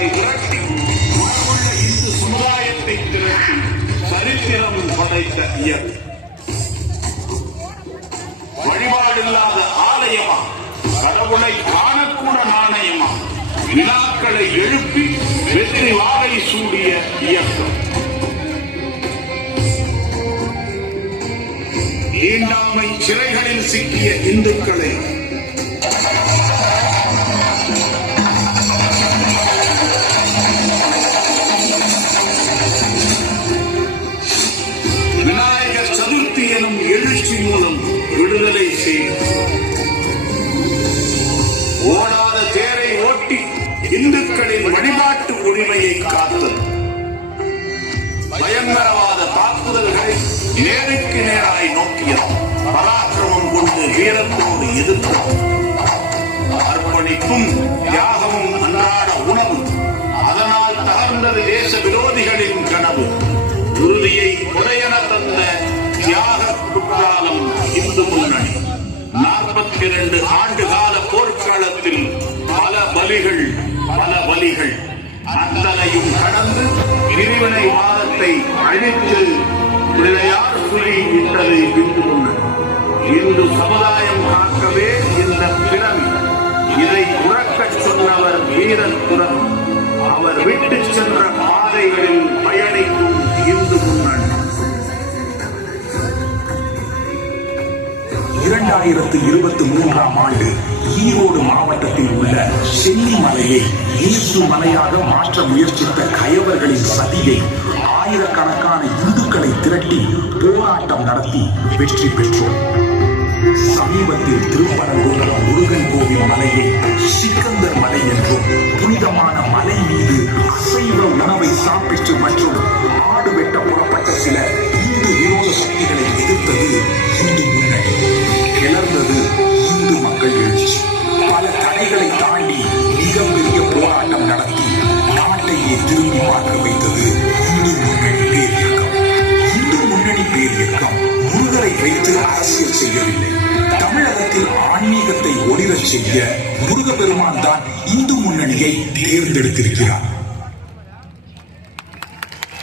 அவரை விரட்டி இந்து சமுதாயத்தை திரட்டி சரித்திரம் படைத்த இயக்கம். வழிபாடில்லாத ஆலயமா, கடவுளை காணக்கூட நாணயமா, வினாக்களை எழுப்பி வெற்றி வாழை சூடிய இயக்கம். தீண்டாமை சிறைகளில் சிக்கிய இந்துக்களை விநாயகர் சதுர்த்தி எனும் எழுச்சி மூலம் விடுதலை செய்து ஓடாத தேரை ஓட்டி இந்துக்களின் வழிபாட்டு உரிமையை காத்தது. பயங்கரவாத தாக்குதல்களை நேருக்கு நேராய் நோக்கியது. பராக்கிரமம் கொண்டு வீரத்தோடு எதிர்த்தது. அர்ப்பணிப்பும் தியாகமும் அன்றாட உணவு. அதனால் தகர்ந்தது தேச விரோதிகளின் கனவு. உறுதியை கொடையென தந்த தியாக குற்றாலம் இந்து முன்னணி. 42 ஆண்டு கால போர்க்களத்தில் பல வலிகள் அத்தனையும் கடந்து பிரிவினைவாதத்தை அழித்து பிள்ளையார் புலி இட்டது இந்து முன்னணி. இந்து சமுதாயம் காக்கவே இந்த பிறவி. இதை உறக்கச் சொன்னவர் வீரத்துறன். அவர் விட்டு சென்ற பாதைகளில் பயணிக்கும் இந்து முன்னணி. 2023ஆம் ஆண்டு ஈரோடு மாவட்டத்தில் உள்ள செல்லி மலையை இயேசு மலையாக மாற்ற முயற்சித்த கயவர்களின் சதியை ஆயிரக்கணக்கான இந்துக்களை திரட்டி போராட்டம் நடத்தி வெற்றி பெற்றோம். சமீபத்தில் திருப்பரங்குன்றம் முருகன் கோவில் மலையை சிக்கந்தர் மலை என்றும், புனிதமான மலை மீது அசைவ உணவை சாப்பிட்டு மற்றும் ஆடு வெட்ட புறப்பட்ட சில இந்து விரோத சக்திகளை எதிர்த்தது இந்து முன்னணி. கிளர்ந்தது இந்து மக்கள் எழுச்சி. பல தடைகளை தாண்டி மிகப்பெரிய போராட்டம் நடத்தி நாட்டையே திரும்பி பார்க்க வைத்தது இந்து முன்னணி பேரியக்கம். இந்து முன்னணி பேரியக்கம் முருகரை வைத்து அரசியல் செய்யவில்லை. தமிழகத்தில் ஆன்மீகத்தை ஒளிரச் செய்ய முருகப்பெருமான் தான் இந்து முன்னணியை தேர்ந்தெடுத்திருக்கிறார்.